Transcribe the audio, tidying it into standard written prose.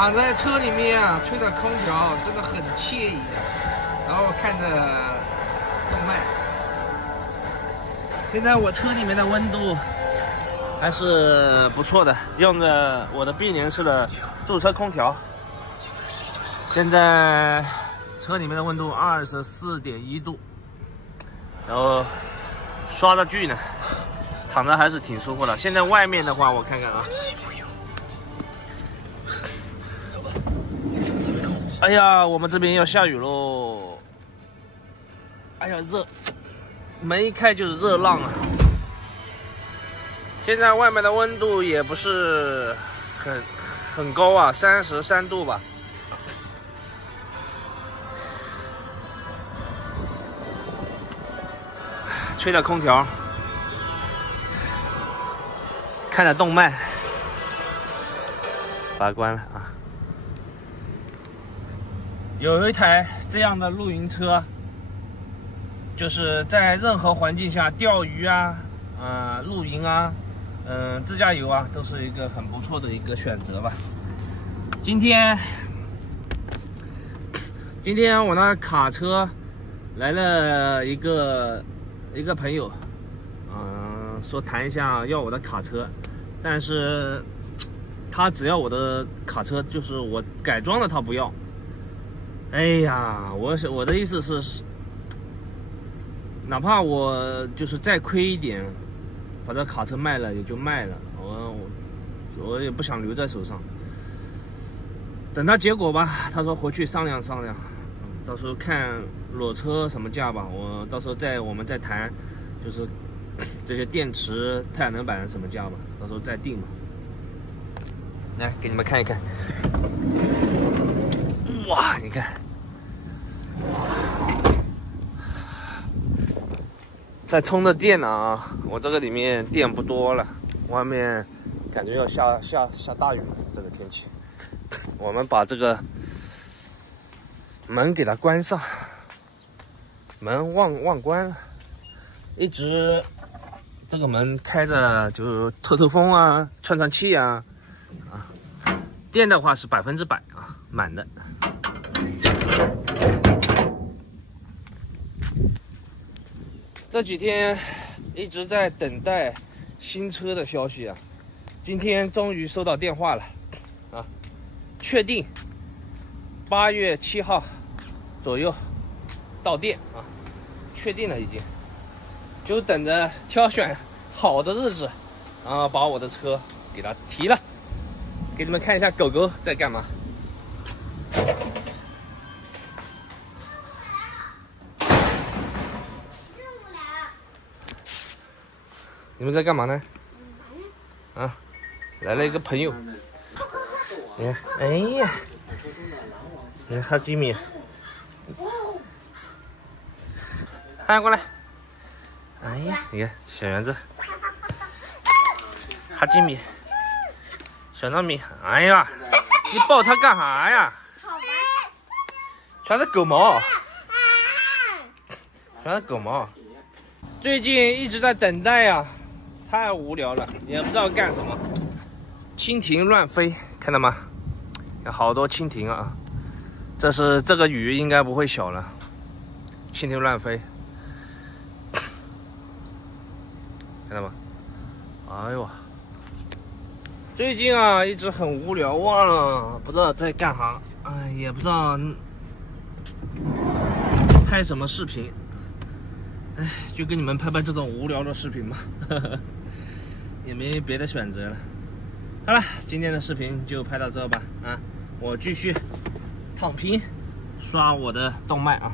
躺在车里面啊，吹着空调，真的很惬意的。然后看着动漫。现在我车里面的温度还是不错的，用着我的碧莲式的驻车空调。现在车里面的温度24.1度，然后刷着剧呢，躺着还是挺舒服的。现在外面的话，我看看啊。哎呀，我们这边要下雨喽！哎呀，热，门一开就是热浪啊！现在外面的温度也不是很高啊，33度吧。吹着空调，看着动漫，把它关了啊。有一台这样的露营车，就是在任何环境下钓鱼啊、露营啊、自驾游啊，都是一个很不错的一个选择吧。今天我那卡车来了一个朋友，说谈一下要我的卡车，但是他只要我的卡车，就是我改装的他不要。哎呀，我的意思是，哪怕我就是再亏一点，把这卡车卖了也就卖了，我也不想留在手上。等他结果吧，他说回去商量商量，到时候看裸车什么价吧，我到时候我们再谈，就是这些电池、太阳能板什么价吧，到时候再定嘛。来给你们看一看。哇，你看，在充着电呢啊！我这个里面电不多了，外面感觉要下大雨了，这个天气。我们把这个门给它关上，门忘关了，一直这个门开着就透风啊，串气啊，电的话是100%啊，满的。这几天一直在等待新车的消息啊，今天终于收到电话了啊，确定8月7号左右到店啊，确定了已经，就等着挑选好的日子，然后把我的车给它提了，给你们看一下狗狗在干嘛。你们在干嘛呢？啊，来了一个朋友。你看，哎呀，你看哈基米，嗨过来。哎呀，你看小圆子，哈基米，小糯米。哎呀，你抱它干啥呀？全是狗毛，全是狗毛。最近一直在等待呀。太无聊了，也不知道干什么。蜻蜓乱飞，看到吗？有好多蜻蜓啊！这个雨应该不会小了。蜻蜓乱飞，看到吗？哎呦，最近啊一直很无聊啊，不知道在干啥，哎，也不知道拍什么视频。哎，就给你们拍这种无聊的视频吧，也没别的选择了。好了，今天的视频就拍到这吧啊！我继续躺平刷我的动漫啊。